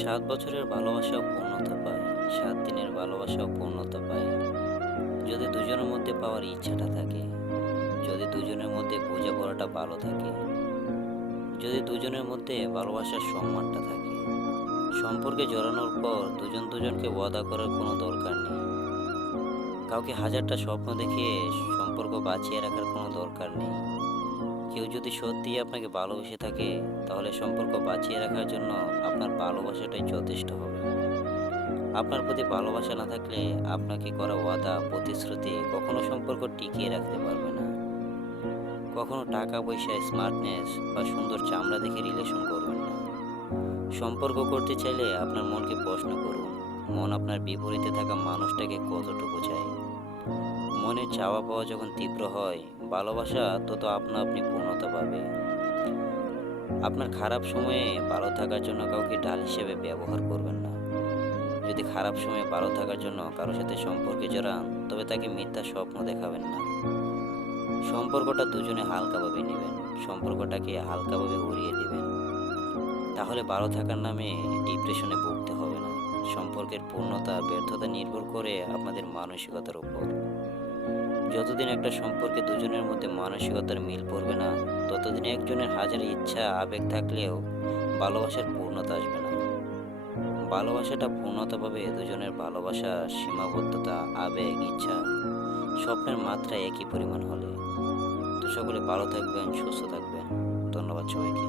৭ বছরের ভালোবাসাও পূর্ণতা পায়, ৭ দিনের ভালোবাসাও পূর্ণতা পায়। যদি দুজনের মধ্যে পাওয়ার ইচ্ছাটা থাকে, যদি দুজনের মধ্যে বোঝাপড়াটা ভালো থাকে, যদি দুজনের মধ্যে ভালোবাসার সম্মানটা থাকে। সম্পর্কে জড়ানোর পর দুজন দুজনকে ওয়াদা করার কোনো দরকার নেই। কাউকে হাজারটা স্বপ্ন দেখিয়ে সম্পর্ক বাঁচিয়ে রাখার কোনো দরকার নেই। কেউ যদি সত্যিই আপনাকে ভালোবেসে থাকে, তাহলে সম্পর্ক বাঁচিয়ে রাখার জন্য আপনার ভালোবাসাটাই যথেষ্ট হবে। আপনার প্রতি ভালোবাসা না থাকলে আপনাকে করা ওয়াদা, প্রতিশ্রুতি কখনো সম্পর্ক টিকিয়ে রাখতে পারবে না। কখনো টাকা পয়সা, স্মার্টনেস বা সুন্দর চামড়া দেখে রিলেশন করবেন না। সম্পর্ক করতে চাইলে আপনার মনকে প্রশ্ন করুন, মন আপনার বিপরীতে থাকা মানুষটাকে কতটুকু চায়। মনের চাওয়া পাওয়া যখন তীব্র হয়, ভালোবাসা তত আপনা আপনি পূর্ণতা পাবে। আপনার খারাপ সময়ে ভালো থাকার জন্য কাউকে ঢাল হিসেবে ব্যবহার করবেন না। যদি খারাপ সময়ে ভালো থাকার জন্য কারোর সাথে সম্পর্কে জড়ান, তবে তাকে মিথ্যা স্বপ্ন দেখাবেন না। সম্পর্কটা দুজনে হালকাভাবে নেবেন, সম্পর্কটাকে হালকাভাবে উড়িয়ে দিবেন। তাহলে ভালো থাকার নামে ডিপ্রেশনে ভুগতে হবে না। সম্পর্কের পূর্ণতা ব্যর্থতা নির্ভর করে আপনাদের মানসিকতার উপর। যতদিন একটা সম্পর্কে দুজনের মধ্যে মানসিকতার মিল পড়বে না, ততদিন একজনের হাজার ইচ্ছা আবেগ থাকলেও ভালোবাসার পূর্ণতা আসবে না। ভালোবাসাটা পূর্ণতা পাবে দুজনের ভালোবাসা, সীমাবদ্ধতা, আবেগ, ইচ্ছা, স্বপ্নের মাত্রা একই পরিমাণ হলে। তো সকলে ভালো থাকবেন, সুস্থ থাকবেন। ধন্যবাদ সবাইকে।